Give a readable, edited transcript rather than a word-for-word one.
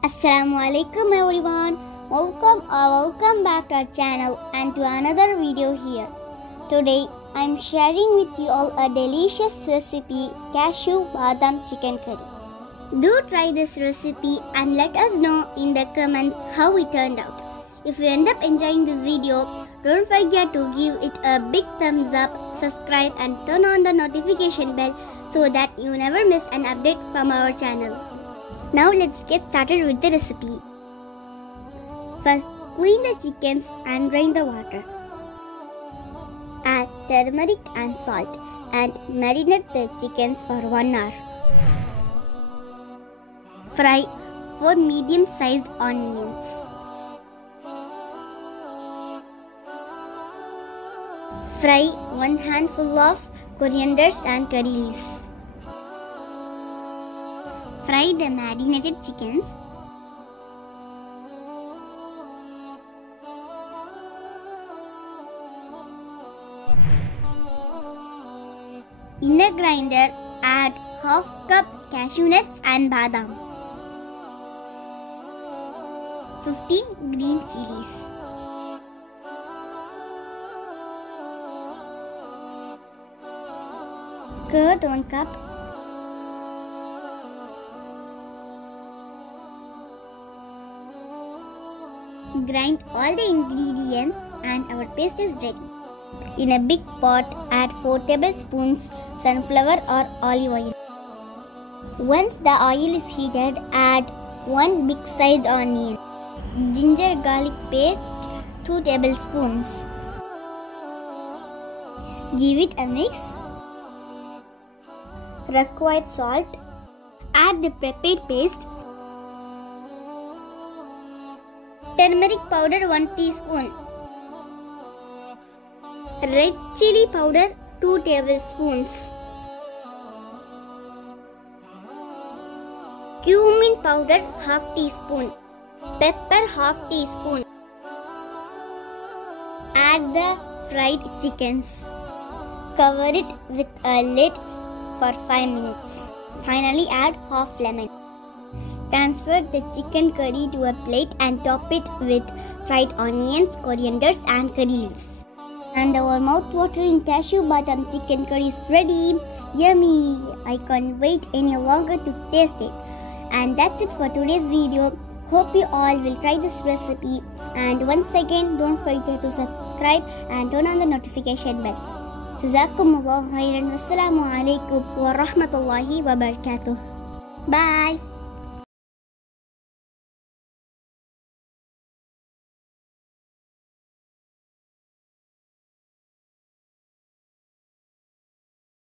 Assalamualaikum everyone. Welcome back to our channel and to another video here. Today I am sharing with you all a delicious recipe, Cashew Badam Chicken Curry. Do try this recipe and let us know in the comments how it turned out. If you end up enjoying this video, don't forget to give it a big thumbs up, subscribe and turn on the notification bell so that you never miss an update from our channel. Now let's get started with the recipe. First, clean the chickens and drain the water. Add turmeric and salt and marinate the chickens for 1 hour. Fry 4 medium-sized onions. Fry 1 handful of corianders and curry leaves. Fry the marinated chickens. In a grinder, add half cup cashew nuts and badam. 15 green chillies. Curd 1 cup. Grind all the ingredients and our paste is ready. In a big pot, add 4 tablespoons sunflower or olive oil. Once the oil is heated, add 1 big sized onion. Ginger garlic paste 2 tablespoons. Give it a mix. Required salt. Add the prepared paste. Turmeric powder 1 teaspoon. Red chilli powder 2 tablespoons. Cumin powder half teaspoon. Pepper half teaspoon. Add the fried chickens. Cover it with a lid for 5 minutes. Finally add half lemon. Transfer the chicken curry to a plate and top it with fried onions, corianders and curry leaves. And our mouth-watering cashew badam chicken curry is ready. Yummy! I can't wait any longer to taste it. And that's it for today's video. Hope you all will try this recipe. And once again, don't forget to subscribe and turn on the notification bell. Jazakumullahu khairan. Wassalamu alaikum wa rahmatullahi wa barakatuh. Bye.